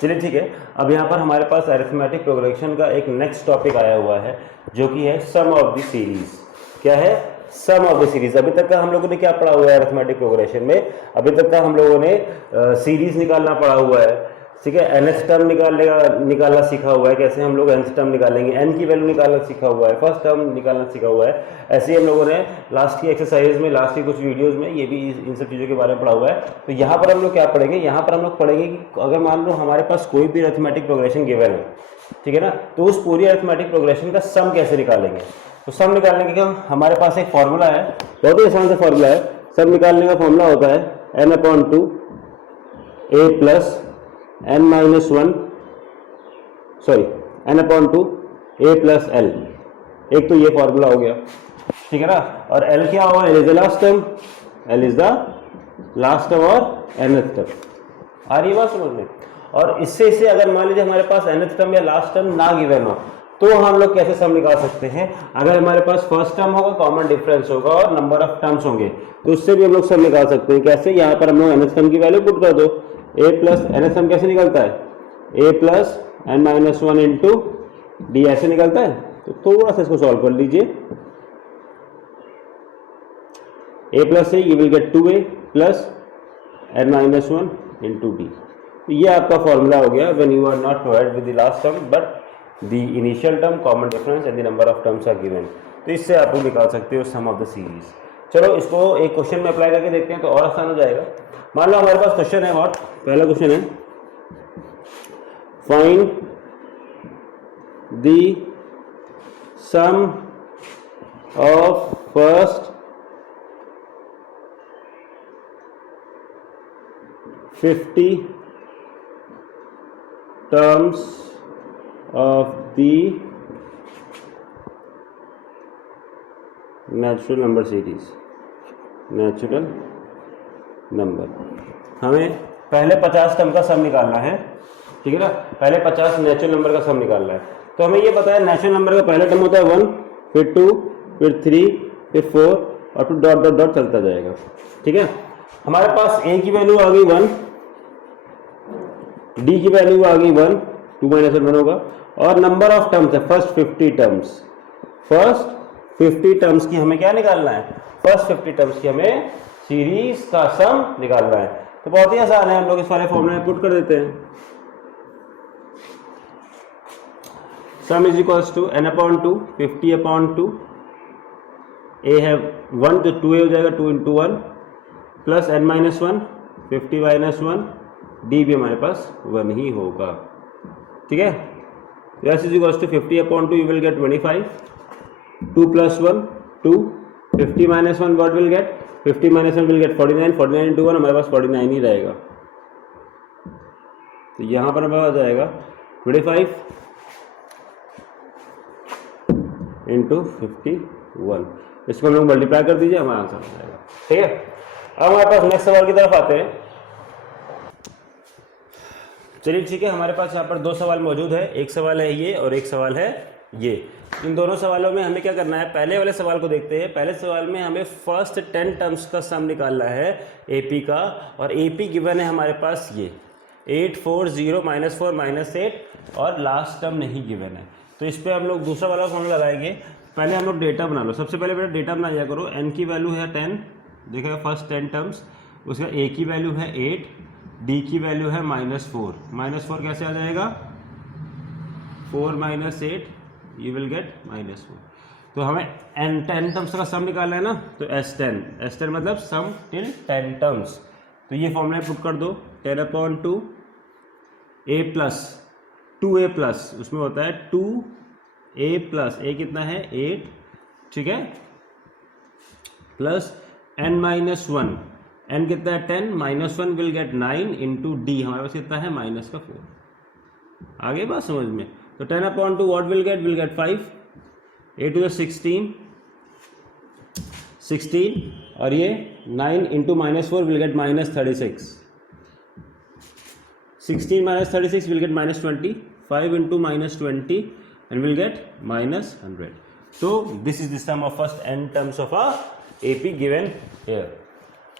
चलिए ठीक है। अब यहाँ पर हमारे पास अरिथमेटिक प्रोग्रेशन का एक नेक्स्ट टॉपिक आया हुआ है जो कि है सम ऑफ द सीरीज। क्या है? सम ऑफ द सीरीज। अभी तक का हम लोगों ने क्या पढ़ा हुआ है अरिथमेटिक प्रोग्रेशन में? अभी तक का हम लोगों ने सीरीज निकालना पढ़ा हुआ है, ठीक है। nth टर्म निकालना सीखा हुआ है, कैसे हम लोग nth टर्म निकालेंगे, n की वैल्यू निकालना सीखा हुआ है, फर्स्ट टर्म निकालना सीखा हुआ है। ऐसे ही हम लोगों ने लास्ट की एक्सरसाइज में, लास्ट की कुछ वीडियोस में ये भी इन सब चीज़ों के बारे में पढ़ा हुआ है। तो यहाँ पर हम लोग क्या पढ़ेंगे? यहाँ पर हम लोग पढ़ेंगे कि अगर मान लो हमारे पास कोई भी अरिथमेटिक प्रोग्रेशन गिवन है, ठीक है ना, तो उस पूरी अरिथमेटिक प्रोग्रेशन का सम कैसे निकालेंगे। तो सम निकालने के हमारे पास एक फॉर्मूला है, बहुत ही आसान सा फॉर्मूला है। सम निकालने का फॉर्मूला होता है n/2 a plus n-1 n/2 a plus l। एक तो ये फॉर्मूला हो गया, ठीक है ना। और l क्या होगा? l is the last term, l is the last term और nth टर्म। आ रही बात समझ में? और इससे अगर मान लीजिए हमारे पास nth टर्म या लास्ट टर्म ना गिवन हो तो हम लोग कैसे सम निकाल सकते हैं? अगर हमारे पास फर्स्ट टर्म होगा, कॉमन डिफरेंस होगा और नंबर ऑफ टर्म्स होंगे तो उससे भी हम लोग सम निकाल सकते हैं। कैसे? यहाँ पर हम लोग nth टर्म की वैल्यू पुट कर दो, a प्लस nth टर्म कैसे निकलता है? a plus n-1 into D ऐसे निकलता है। तो थोड़ा सा इसको सॉल्व कर लीजिए। a प्लस से you will get 2a plus n-1 into d. तो ये आपका फॉर्मूला हो गया when you are not provide with the last term but the initial term, common difference and the number of terms are given. तो इससे आप लोग निकाल सकते हो सम ऑफ द सीरीज। चलो इसको एक क्वेश्चन में अप्लाई करके देखते हैं तो और आसान हो जाएगा। मान लो हमारे पास क्वेश्चन है, और पहला क्वेश्चन है find the sum of first 50 terms of the natural number series। Natural number हमें पहले 50 टर्म का सम निकालना है, ठीक है ना। पहले 50 नेचुरल नंबर का सम निकालना है। तो हमें ये पता है नेचुरल नंबर का पहला टर्म होता है 1, फिर 2, फिर 3, फिर 4 और फिर डॉट डॉट डॉट चलता जाएगा, ठीक है। हमारे पास a की वैल्यू आ गई 1, d की वैल्यू आ गई 1, 2 - 1 होगा और नंबर ऑफ टर्म्स है फर्स्ट 50 टर्म्स। फर्स्ट 50 टर्म्स की हमें क्या निकालना है? फर्स्ट 50 टर्म्स की हमें सीरीज का सम निकालना है। तो बहुत ही आसान है, हम लोग इस वाले फॉर्मूले में पुट कर देते हैं। Sum is equals to n/2 50/2 a है 1 तो 2a हो जाएगा, 2 × 1 प्लस n-1 50 - 1 d भी हमारे पास 1 ही होगा, ठीक है। s is equals to 50/2 you will get 25, 2 + 1 2, 50 - 1 what will get? 50 - 1 will get 49, 49 × 1 हमारे पास 49 ही रहेगा। तो यहाँ पर हमारे पास आ जाएगा 25 × 51। इसको हम लोग मल्टीप्लाई कर दीजिए, हमारा आंसर आ जाएगा, ठीक है। अब हमारे पास नेक्स्ट सवाल की तरफ आते हैं। चलिए ठीक है, हमारे पास यहाँ पर दो सवाल मौजूद है, एक सवाल है ये और एक सवाल है ये। इन दोनों सवालों में हमें क्या करना है? पहले वाले सवाल को देखते हैं। पहले सवाल में हमें फर्स्ट 10 टर्म्स का सम निकालना है एपी का, और एपी गिवन है हमारे पास ये 8 4 0 -4 -8 और लास्ट टर्म नहीं गिवन है। तो इस पर हम लोग दूसरा वाला फॉर्मूला लगाएंगे। पहले हम लोग डेटा बना लो। सबसे पहले बेटा डेटा बना दिया करो। एन की वैल्यू है 10, देखिएगा फर्स्ट 10 टर्म्स। उसका ए की वैल्यू है 8, डी की वैल्यू है -4। -4 कैसे आ जाएगा? 4 - 8 यू विल गेट -4। तो हमें n 10 टर्म्स का सम निकालना है ना, तो S10 मतलब सम टिल 10 टर्म्स। तो ये फॉर्मूला पुट कर दो 10/2 a प्लस 2a प्लस, उसमें होता है 2a प्लस a कितना है 8, ठीक है, प्लस n-1, n कितना है 10, -1 विल गेट 9 इंटू डी हमारे पास कितना है -4। आगे बात समझ में? तो 10/2 what will gate 5, 8 to the 16 और ये 9 into -4 will get -36, 16 - 36 will get -20, 5 into -20 and will get -100. So this is the sum of first n terms of a AP given here.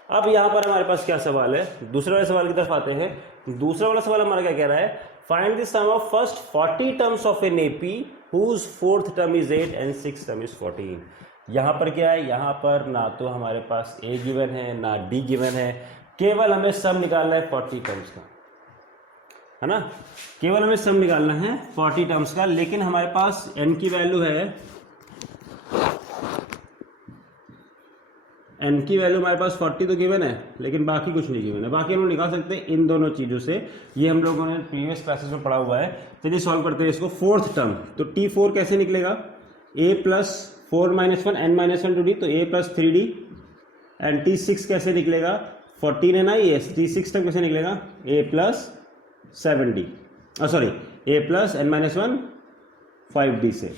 अब यहाँ पर हमारे पास क्या सवाल है, दूसरे वाले सवाल की तरफ आते हैं। दूसरा वाला सवाल हमारा क्या कह रहा है, find the sum of first 40 terms of an AP whose fourth term is 8 and six term is 14। यहाँ पर क्या है, यहाँ पर ना तो हमारे पास ए गिवन है ना डी गिवन है, केवल हमें सम निकालना है 40 टर्म्स का, है ना, केवल हमें सम निकालना है 40 टर्म्स का। लेकिन हमारे पास एन की वैल्यू है, एन की वैल्यू हमारे पास 40 तो गिवन है, लेकिन बाकी कुछ नहीं गिवन है। बाकी हम लोग निकाल सकते हैं इन दोनों चीज़ों से, ये हम लोगों ने प्रीवियस क्लासेस में पढ़ा हुआ है। चलिए सॉल्व करते हैं इसको। फोर्थ टर्म तो T4 कैसे निकलेगा, a plus 4 minus 1 n minus 1 to d, तो a plus 3d। And T6 कैसे निकलेगा, 14 है ना, ये T6 टर्म कैसे निकलेगा, a plus 7d, sorry a plus n minus 1 5d से।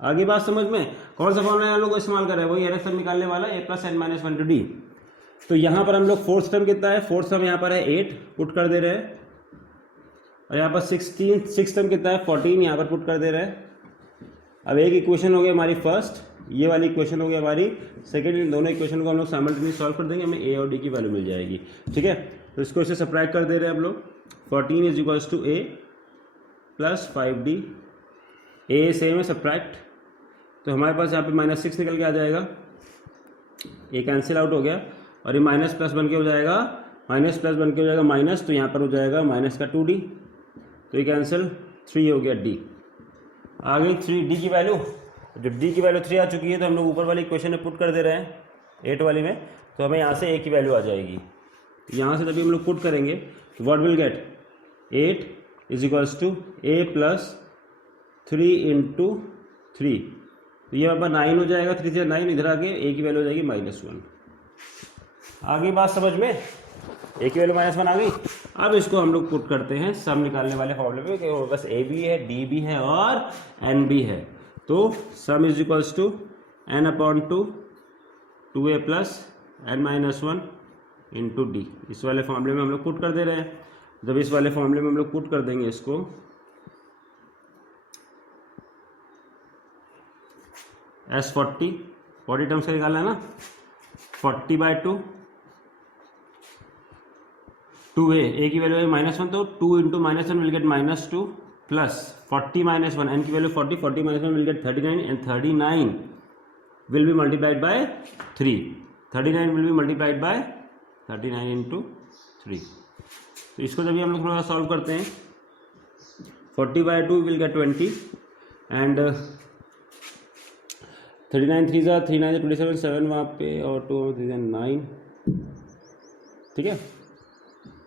आगे बात समझ में, कौन सा फॉर्मूला हम लोग इस्तेमाल कर रहे हैं, वही एरर सम निकालने वाला a plus n minus 1 to d. तो यहाँ पर हम लोग फोर्थ टर्म कितना है, फोर्थ टर्म यहाँ पर है 8 पुट कर दे रहे हैं, और यहाँ पर 6 टर्म कितना है 14 यहाँ पर पुट कर दे रहे हैं। अब एक इक्वेशन हो गई हमारी फर्स्ट, ये वाली इक्वेशन हो गई हमारी सेकेंड। इन दोनों इक्वेशन को हम लोग साइमल्टेनियसली सॉल्व कर देंगे, हमें a और d की वैल्यू मिल जाएगी। ठीक है, तो इसको इसे सब्ट्रैक्ट कर दे रहे हैं हम लोग। 14 is equals to a plus 5d, a same है सब्ट्रैक्ट, तो हमारे पास यहाँ पे -6 निकल के आ जाएगा, ये कैंसिल आउट हो गया, और ये माइनस प्लस बन के हो जाएगा, माइनस प्लस बन के हो जाएगा माइनस, तो यहाँ पर हो जाएगा माइनस का 2d, तो ये कैंसिल, 3 हो गया d। आ गई 3d की वैल्यू, जब d की वैल्यू 3 आ चुकी है तो हम लोग ऊपर वाली इक्वेशन में पुट कर दे रहे हैं 8 वाली में, तो हमें यहाँ से a की वैल्यू आ जाएगी। यहाँ से जब हम लोग पुट करेंगे तो what will get, 8 is equals to a plus 3 into 3, तो ये बाबा 9 हो जाएगा, 3 से 9 इधर आके a की वैल्यू हो जाएगी -1। आगे बात समझ में, a की वैल्यू -1 आ गई। अब इसको हम लोग पुट करते हैं सम निकालने वाले फॉर्मूले पे, कि बस a भी है, d भी है और n भी है। तो sum is equals to n upon 2a plus n minus 1 into d. इस वाले फॉर्मूले में हम लोग पुट कर दे रहे हैं। जब इस वाले फॉर्मूले में हम लोग पुट कर देंगे इसको, एस 40 टर्म्स का निकालना है ना, 40/2, 2a की वैल्यू है -1, तो 2 into -1 will get -2 plus 40 - 1, n की value 40, 40 - 1 will get 39, and 39 will be multiplied by 3, 39 will be multiplied by 39 into 3। तो इसको जब भी हम लोग थोड़ा सॉल्व करते हैं, 40/2 विल गेट 20, एंड 39 3 ज़ा 3 9 27, 7 वहाँ पे, और 2 3 9, ठीक है,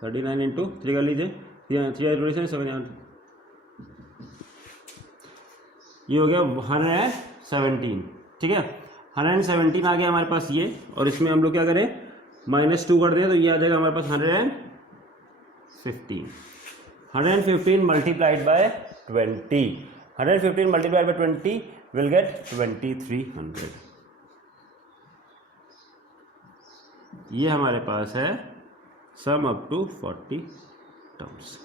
39 इंटू 3 कर लीजिए, 3 27, 7 8, ये हो गया 117। ठीक है, 117 आ गया हमारे पास ये, और इसमें हम लोग क्या करें, -2 कर दें, तो ये आ जाएगा हमारे पास 115। 115 multiplied by 20, 115 multiplied by 20 will get 2300। ये हमारे पास है सम अप टू 40 टर्म्स,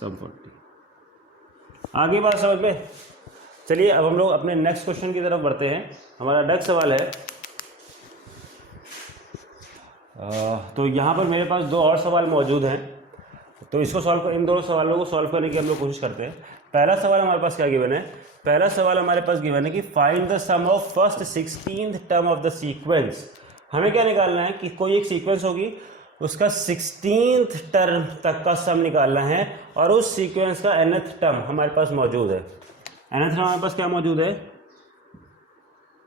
सम 40। आगे बात समझ में। चलिए अब हम लोग अपने नेक्स्ट क्वेश्चन की तरफ बढ़ते हैं। हमारा नेक्स्ट सवाल है, तो यहाँ पर मेरे पास 2 और सवाल मौजूद हैं, तो इसको सॉल्व, इन दोनों सवालों को सॉल्व करने की हम लोग कोशिश करते हैं। पहला सवाल हमारे पास क्या गिवन है, पहला सवाल हमारे पास गिवन है कि find the sum of first 16th term of the sequence. हमें क्या निकालना है कि कोई एक सीक्वेंस होगी, उसका 16th टर्म तक का सम निकालना है, और उस सीक्वेंस का nth टर्म हमारे पास मौजूद है। nth टर्म हमारे पास क्या मौजूद है,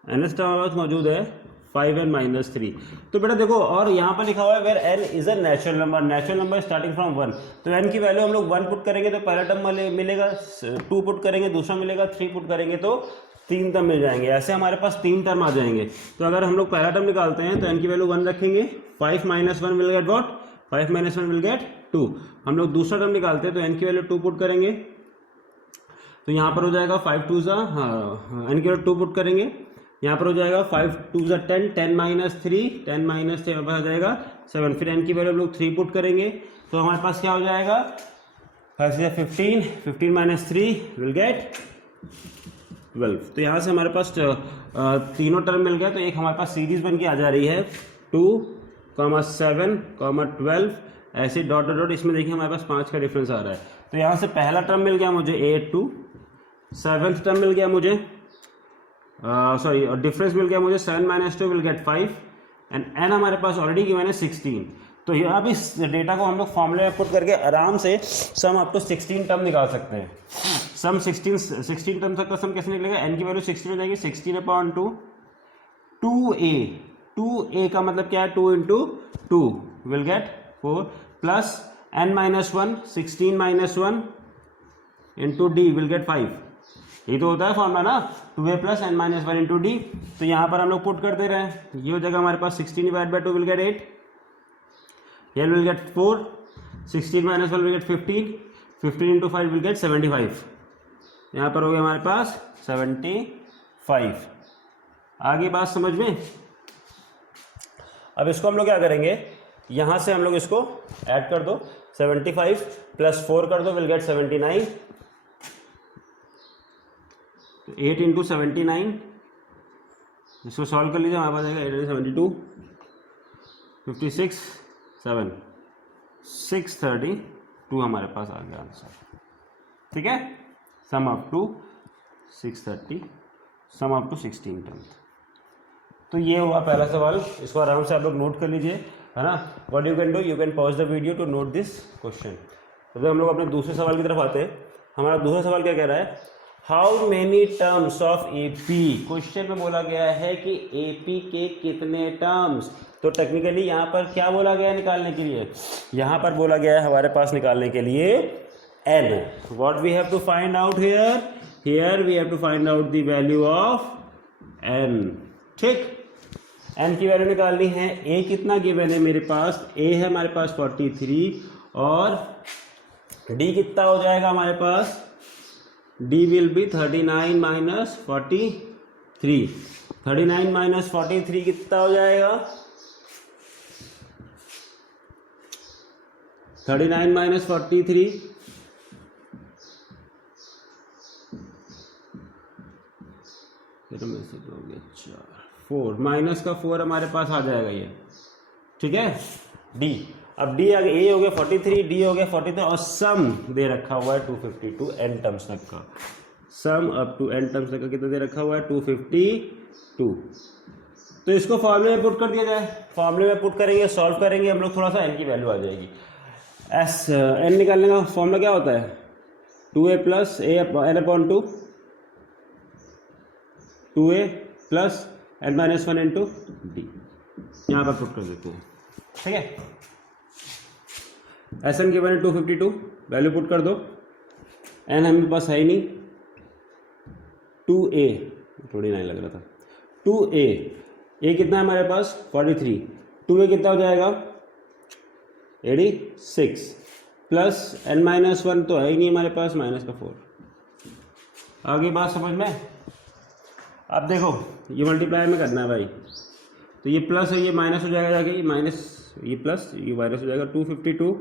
nth टर्म हमारे पास मौजूद है 5n - 3। तो बेटा देखो, और यहाँ पर लिखा हुआ है where n is a natural number, natural number starting from 1, तो n की वैल्यू हम लोग 1 पुट करेंगे तो पहला टर्म मिलेगा, 2 पुट करेंगे दूसरा मिलेगा, 3 पुट करेंगे तो 3 टर्म मिल जाएंगे। ऐसे हमारे पास 3 टर्म आ जाएंगे। तो अगर हम लोग पहला टर्म निकालते हैं तो n की वैल्यू 1 रखेंगे, 5 - 1 will get what, 5 - 1 will get 2। हम लोग दूसरा टर्म निकालते हैं तो n की वैल्यू 2 पुट करेंगे, तो यहाँ पर हो जाएगा 5 2 ज़ा, हाँ n की वैल्यू 2 पुट करेंगे, यहाँ पर हो जाएगा 5 2 ज़ा 10, 10 - 3, 10 - 3 आ जाएगा 7। फिर n की वैल्यू हम लोग 3 पुट करेंगे, तो हमारे पास क्या हो जाएगा, 5 से 15, 15 - 3 विल गेट 12। तो यहाँ से हमारे पास तीनों टर्म मिल गया, तो एक हमारे पास सीरीज बन के आ जा रही है 2 7, 12, ऐसे डॉट डॉट डॉट। इसमें देखिए हमारे पास 5 का डिफरेंस आ रहा है। तो यहाँ से पहला टर्म मिल गया मुझे 8 2, सेवन्थ टर्म मिल गया मुझे सॉरी और डिफरेंस मिल गया मुझे 7 - 2 विल गेट 5 एंड n हमारे पास ऑलरेडी गिवन है 16। तो यहाँ भी इस डेटा को हम लोग फॉर्मूले में पुट करके आराम से सम अप टू 16 टर्म निकाल सकते हैं। सम 16 टर्म तक का सम कैसे निकलेगा? n की वैल्यू 16 हो जाएगी, 16/2 2a, 2a का मतलब क्या है? 2 × 2 will get 4 plus n - 1 16 - 1 into d will get 5। ये तो होता है फॉर्मूला ना, 2a plus n - 1 into d। तो यहाँ पर हम लोग पुट कर दे रहे हैं। ये हो जाएगा हमारे पास 16/2 will get 8, here will get 4, 16 - 1 will get 15, 15 into 5 will get 75। यहाँ पर हो गया हमारे पास 75। आगे बात समझ में? अब इसको हम लोग क्या करेंगे, यहाँ से हम लोग इसको ऐड कर दो, 75 प्लस 4 कर दो विल गेट 79। 8 × 79, इसको सॉल्व कर लीजिए, हमारे पास आएगा 8 × 72 56 7 632 हमारे पास आ गया आंसर। ठीक है, sum up to 630, sum up to 16 term. तो ये हुआ पहला सवाल, इसको आराम से आप लोग नोट कर लीजिए, है ना। What you can do, you can pause the video to note this question. तो हम लोग अपने दूसरे सवाल की तरफ आते हैं। हमारा दूसरा सवाल क्या कह रहा है? How many terms of AP. Question में बोला गया है कि एपी के कितने टर्म्स। तो टेक्निकली यहाँ पर क्या बोला गया है निकालने के लिए? यहाँ पर बोला गया है हमारे पास निकालने के लिए n। What we have to find out here? Here we have to find out the value of n। ठीक, n की वैल्यू निकालनी है। a कितना गिवन है मेरे पास? a है हमारे पास 43 और d कितना हो जाएगा हमारे पास? d will be 39 - 43। 39 - 43 कितना हो जाएगा? 39 - 43 में से दोगे 4, 4 माइनस का 4 हमारे पास आ जाएगा ये। ठीक है, d। अब d आ गया, a हो गया 43, d हो गया 43 और सम दे रखा हुआ है 252 n टर्म्स तक का। Sum up to n terms तक का कितना दे रखा हुआ है? 252। तो इसको फॉर्मूले में पुट कर दिया जाए। फॉर्मूले में पुट करेंगे, सॉल्व करेंगे हम लोग, थोड़ा सा n की वैल्यू आ जाएगी। n निकालने का फॉर्मूला क्या होता है? 2a plus n/2, 2a plus n - 1 into d। यहाँ पर पुट कर देते हैं। ठीक है, Sn के बने 252, वैल्यू पुट कर दो। n हमारे पास है ही नहीं, 2a 29 लग रहा था। 2a, a कितना है हमारे पास? 43। 2a कितना हो जाएगा? 86 प्लस n - 1 तो है ही नहीं हमारे पास, माइनस का 4। आगे बात समझ में? अब देखो, ये मल्टीप्लाई में करना है भाई, तो ये प्लस है, ये माइनस हो जाएगा जाके, ये माइनस, ये प्लस, ये माइनस हो जाएगा। 252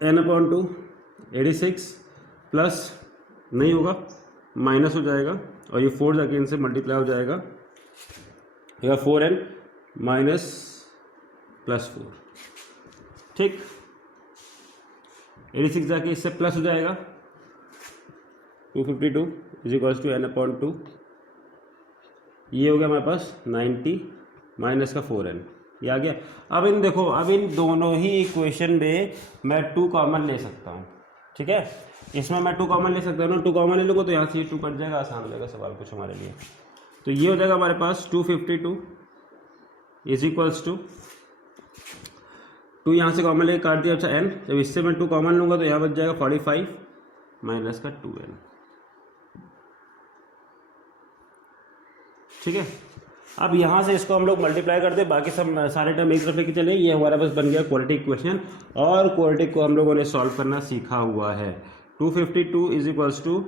n/2 86 प्लस नहीं होगा, माइनस हो जाएगा और ये 4 जाके इनसे मल्टीप्लाई हो जाएगा, या 4n माइनस प्लस 4। ठीक, 86 जाके इससे प्लस हो जाएगा, 252 = n/2। ये हो गया हमारे पास 90 माइनस का 4n, ये आ गया। अब इन देखो, अब इन दोनों ही इक्वेशन में मैं 2 कॉमन ले सकता हूँ। ठीक है, इसमें मैं 2 कॉमन ले सकता हूँ ना। 2 कॉमन ले लूँगा तो यहाँ से 2 कट जाएगा, आसान हो जाएगा सवाल कुछ हमारे लिए। तो ये हो जाएगा हमारे पास 252 = 2 यहाँ से कॉमन लेके काट दिया। अच्छा n, जब इससे मैं 2 कॉमन लूँगा तो यहाँ बच जाएगा 45 माइनस का 2n। ठीक है, अब यहाँ से इसको हम लोग मल्टीप्लाई कर दे, बाकी सब सारे टर्म एक तरफ लेके चले। ये हमारे पास बन गया क्वाड्रेटिक इक्वेशन, और क्वाड्रेटिक को हम लोगों ने सॉल्व करना सीखा हुआ है। 252 =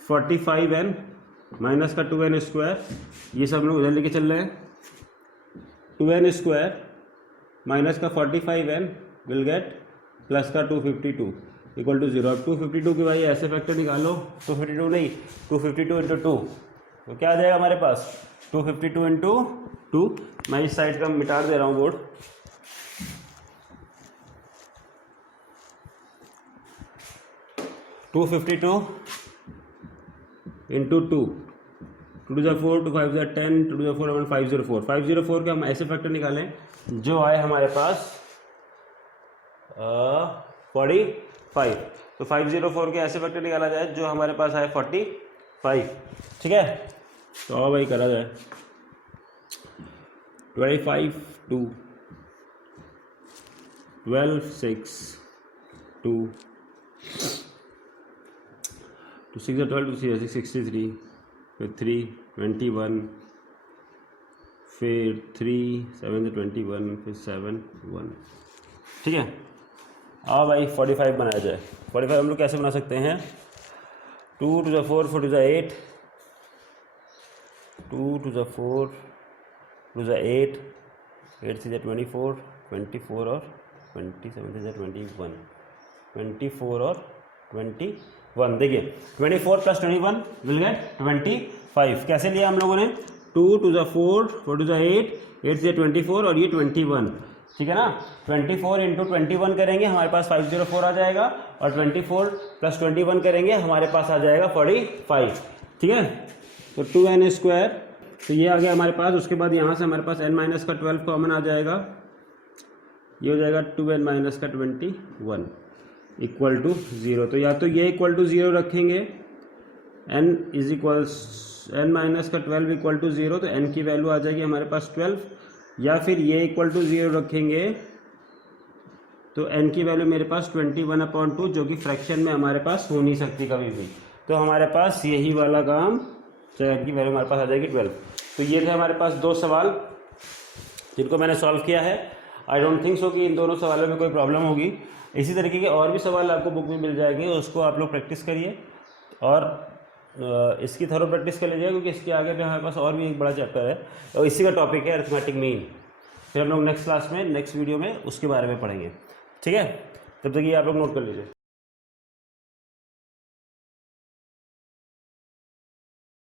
45n माइनस का 2n², ये सब हम लोग उधर लेके चल रहे हैं। 2n² माइनस का 45n विल गेट प्लस का 252 = 0। अब 252 के भाई ऐसे फैक्टर निकालो, 252 नहीं, 252 × 2, तो क्या आ जाएगा हमारे पास? 252 इंटू 2, मैं इस साइड का मिटा दे रहा हूँ board. 252 into 2, 2 to the 4, 2 5 to the 10, 2 to the 4 504। 504 के हम ऐसे फैक्टर निकालें जो आए हमारे पास 45। तो 504 के ऐसे फैक्टर निकाला जाए जो हमारे पास आए 45। ठीक है, तो आओ भाई करा जाए। 25 2, 12 6 2, 2 6 12, 2 6 63, फिर 3 21, फिर 3 7 21, फिर 7 1। ठीक है, आओ भाई 45 बनाया जाए। 45 हम लोग कैसे बना सकते हैं? 2 to the 4, 4 to the 8, 2 to the 4, 2 to the 8, 8 to the 24, 24 और 27 to the 21, 24 और 21। देखिए 24 प्लस 21 विल गेट 25। कैसे लिया हम लोगों ने? 2 to the 4, 4 to the 8, 8 to the 24 और ये 21। ठीक है ना, 24 इंटू 21 करेंगे हमारे पास 504 आ जाएगा, और 24 प्लस 21 करेंगे हमारे पास आ जाएगा 45। ठीक है, तो 2n², तो ये आ गया हमारे पास। उसके बाद यहाँ से हमारे पास n का 12 कॉमन आ जाएगा, ये हो जाएगा 2n का 21 इक्वल टू 0। तो या तो ये इक्वल टू 0 रखेंगे, n इज इक्वल्स n का 12 इक्वल टू 0, तो n की वैल्यू आ जाएगी हमारे पास 12, या फिर ये इक्वल टू 0 रखेंगे तो n की वैल्यू मेरे पास 21/2, जो कि फ्रैक्शन में हमारे पास हो नहीं सकती कभी भी। तो हमारे पास यही वाला काम, तो n की वैल्यू हमारे पास आ जाएगी 12। तो ये थे हमारे पास 2 सवाल जिनको मैंने सॉल्व किया है। आई डोंट थिंक सो कि इन दोनों सवालों में कोई प्रॉब्लम होगी। इसी तरीके के और भी सवाल आपको बुक में मिल जाएंगे, उसको आप लोग प्रैक्टिस करिए और इसकी थोड़ा प्रैक्टिस कर लीजिएगा, क्योंकि इसके आगे भी हमारे पास और भी एक बड़ा चैप्टर है और इसी का टॉपिक है अरिथमेटिक मीन। फिर हम लोग नेक्स्ट क्लास में, नेक्स्ट वीडियो में उसके बारे में पढ़ेंगे। ठीक है, तब तक ये आप लोग नोट कर लीजिए।